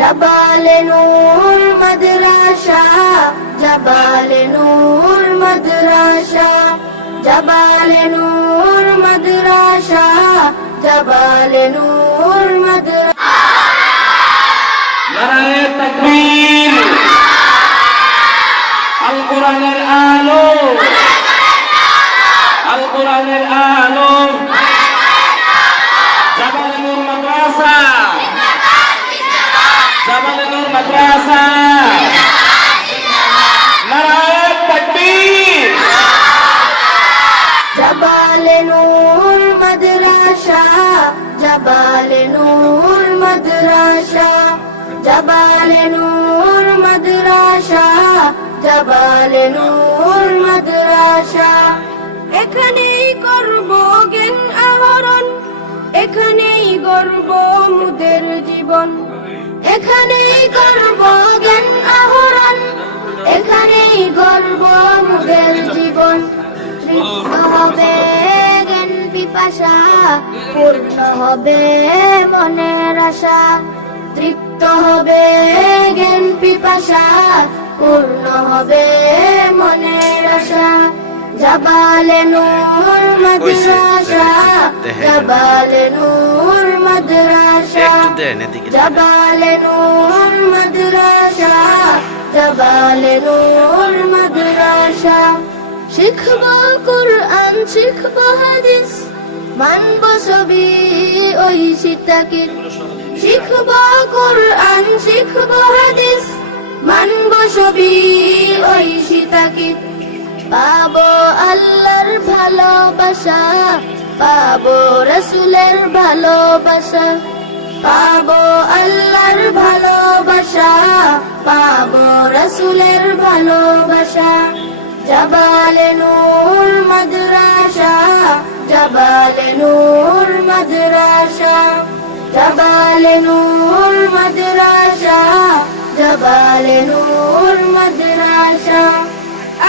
জাবালে নূর মাদ্রাসা, জাবালে নূর মাদ্রাসা, জাবালে নূর মাদ্রাসা, জাবালে নূর মাদ্রাসা। নারায়ে তাকবীর। আল কোরআনের আলো, আল কোরআনের আলো। জাবালে নূর মাদ্রাসা, জাবালে নূর মাদ্রাসা। নারায়ে তাকবীর। জাবালে নূর মাদ্রাসা, জাবালে নূর মাদ্রাসা, জাবালে নূর মাদ্রাসা, জাবালে নূর মাদ্রাসা। এখানেই করব জ্ঞান আহরণ, এখানেই গড়ব মুদের জীবন, এখানেই করব জ্ঞান আহরণ, এখানেই গড়ব মুদের জীবন। তৃপ্ত হবে জ্ঞান পিপাসা, পূর্ণ হবে মনের আশা। তৃপ্ত হবে জ্ঞান পিপাসা, পূর্ণ হবে মনের আশা। জাবালে নূর মাদ্রাসা, জাবালে নূর মাদ্রাসা, জাবালে নূর মাদ্রাসা, জাবালে নূর মাদ্রাসা। শিখব কুরআন, শিখব হাদিস, মানব সবই ওই সীতাকির। শিখব কুরআন, শিখব হাদিস, মানব সবই ওই সীতাকির। পাবো আল্লাহর ভালোবাসা, পাবো রাসূলের ভালোবাসা, পাবো আল্লাহর ভালোবাসা, পাবো রাসূলের ভালোবাসা। জাবালে নূর মাদ্রাসা, জাবালে নূর মাদ্রাসা, জাবালে নূর মাদ্রাসা, জাবালে নূর মাদ্রাসা।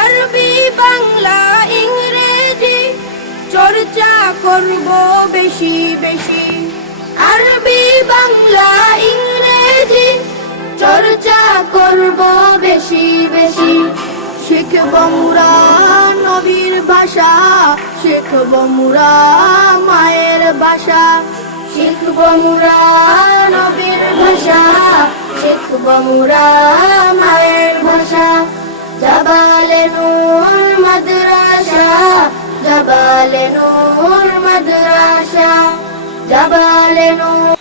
আরবি বাংলা ইংরেজি চর্চা করব বেশি বেশি, আরবি বাংলা ইংরেজি চর্চা করব বেশি বেশি। শিখব মুরা নবীর ভাষা, শিখব মুরা মায়ের ভাষা, শিখব মুরা নবীর ভাষা, শিখব মুরা মায়ের ভাষা। জাবালে নূর মাদ্রাসা, জাবালে নূর মাদ্রাসা, জাবালে নূর।